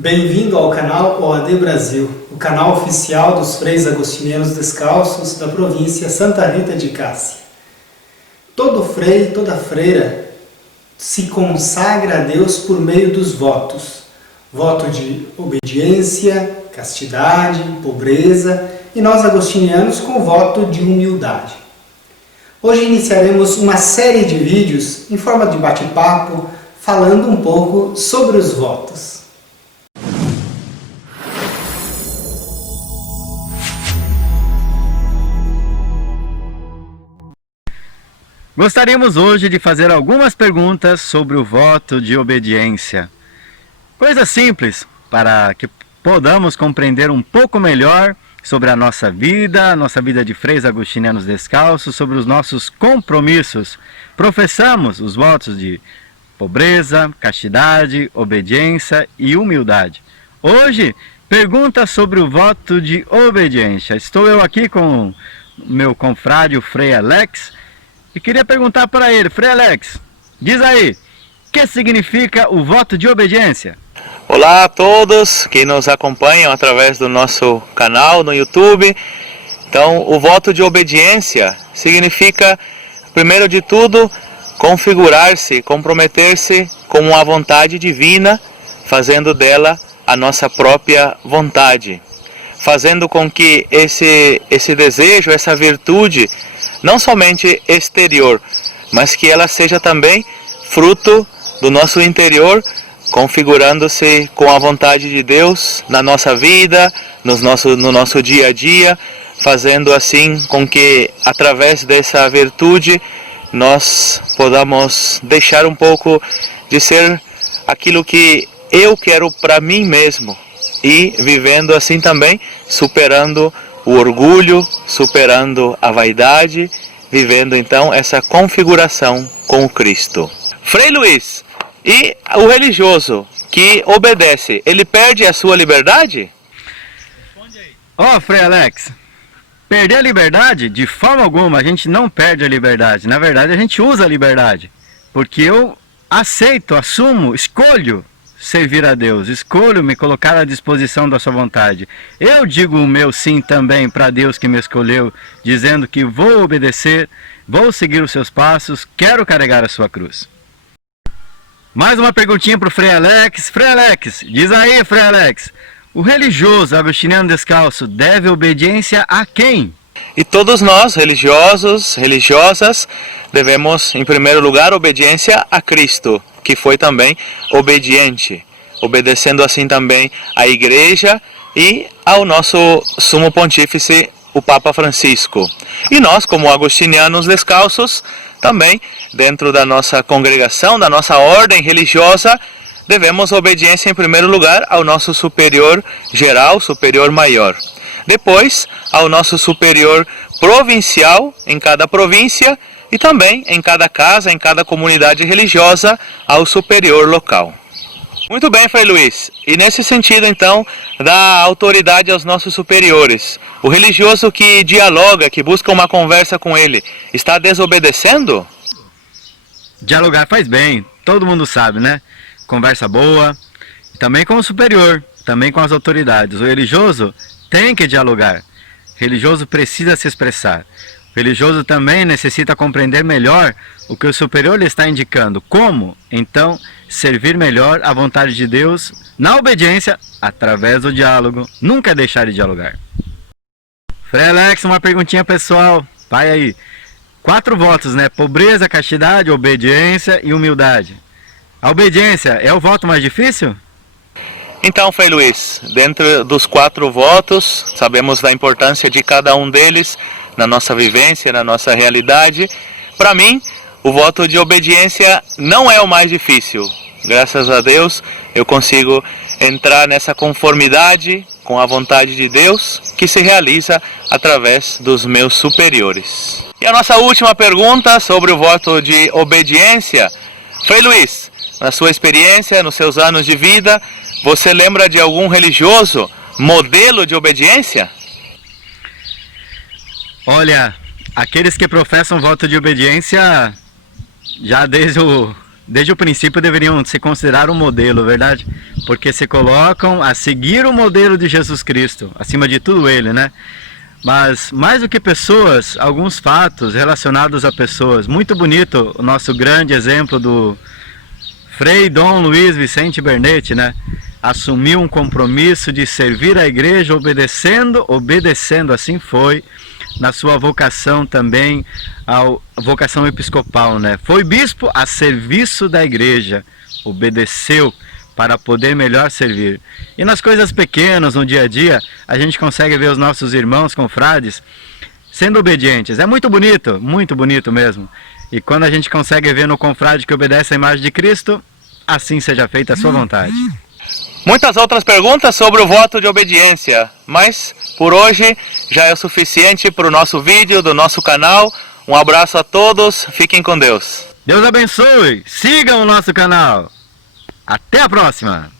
Bem-vindo ao canal OAD Brasil, o canal oficial dos Freis Agostinianos Descalços da província Santa Rita de Cássia. Todo frei, toda freira se consagra a Deus por meio dos votos. Voto de obediência, castidade, pobreza e nós agostinianos com voto de humildade. Hoje iniciaremos uma série de vídeos em forma de bate-papo falando um pouco sobre os votos. Gostaríamos hoje de fazer algumas perguntas sobre o voto de obediência. Coisas simples para que podamos compreender um pouco melhor sobre a nossa vida de freis agostinianos descalços, sobre os nossos compromissos. Professamos os votos de pobreza, castidade, obediência e humildade. Hoje, pergunta sobre o voto de obediência. Estou eu aqui com meu confrade, o Frei Alex, e queria perguntar para ele, Frei Alex, diz aí, o que significa o voto de obediência? Olá a todos que nos acompanham através do nosso canal no YouTube. Então, o voto de obediência significa, primeiro de tudo, configurar-se, comprometer-se com a vontade divina, fazendo dela a nossa própria vontade, fazendo com que esse desejo, essa virtude, não somente exterior, mas que ela seja também fruto do nosso interior, configurando-se com a vontade de Deus na nossa vida, no nosso dia a dia, fazendo assim com que, através dessa virtude, nós podamos deixar um pouco de ser aquilo que eu quero para mim mesmo e vivendo assim também, superando o orgulho, superando a vaidade, vivendo então essa configuração com o Cristo. Frei Luiz, e o religioso que obedece, ele perde a sua liberdade? Frei Alex, perder a liberdade? De forma alguma, a gente não perde a liberdade. Na verdade, a gente usa a liberdade. Porque eu aceito, assumo, escolho servir a Deus, escolho me colocar à disposição da sua vontade. Eu digo o meu sim também para Deus que me escolheu, dizendo que vou obedecer, vou seguir os seus passos, quero carregar a sua cruz. Mais uma perguntinha para o Frei Alex. Frei Alex, diz aí, Frei Alex, o religioso agostiniano descalço deve obediência a quem? E todos nós, religiosos, religiosas, devemos, em primeiro lugar, obediência a Cristo, que foi também obediente, obedecendo assim também à Igreja e ao nosso Sumo Pontífice, o Papa Francisco. E nós, como agostinianos descalços, também, dentro da nossa congregação, da nossa ordem religiosa, devemos obediência em primeiro lugar ao nosso superior geral, superior maior. Depois, ao nosso superior provincial, em cada província, e também em cada casa, em cada comunidade religiosa, ao superior local. Muito bem, Frei Luiz. E nesse sentido, então, da autoridade aos nossos superiores. O religioso que dialoga, que busca uma conversa com ele, está desobedecendo? Dialogar faz bem, todo mundo sabe, né? Conversa boa, também com o superior, também com as autoridades. O religioso tem que dialogar. O religioso precisa se expressar. O religioso também necessita compreender melhor o que o superior lhe está indicando. Como, então, servir melhor à vontade de Deus na obediência através do diálogo. Nunca deixar de dialogar. Frei Alex, uma perguntinha pessoal. Vai aí. 4 votos, né? Pobreza, castidade, obediência e humildade. A obediência é o voto mais difícil? Então, Frei Luiz, dentro dos 4 votos, sabemos da importância de cada um deles na nossa vivência, na nossa realidade. Para mim, o voto de obediência não é o mais difícil. Graças a Deus, eu consigo entrar nessa conformidade com a vontade de Deus, que se realiza através dos meus superiores. E a nossa última pergunta sobre o voto de obediência. Frei Luiz, na sua experiência, nos seus anos de vida, você lembra de algum religioso modelo de obediência? Olha, aqueles que professam voto de obediência já desde desde o princípio deveriam se considerar um modelo, verdade? Porque se colocam a seguir o modelo de Jesus Cristo, acima de tudo ele, né? Mas mais do que pessoas, alguns fatos relacionados a pessoas. Muito bonito o nosso grande exemplo do Frei Dom Luiz Vicente Bernetti, né? Assumiu um compromisso de servir a igreja obedecendo, assim foi, na sua vocação também, a vocação episcopal, né? Foi bispo a serviço da igreja, obedeceu para poder melhor servir. E nas coisas pequenas, no dia a dia, a gente consegue ver os nossos irmãos confrades sendo obedientes. É muito bonito mesmo. E quando a gente consegue ver no confrade que obedece à imagem de Cristo, assim seja feita a sua vontade. Muitas outras perguntas sobre o voto de obediência, mas por hoje já é o suficiente para o nosso vídeo, do nosso canal. Um abraço a todos, fiquem com Deus. Deus abençoe, sigam o nosso canal. Até a próxima!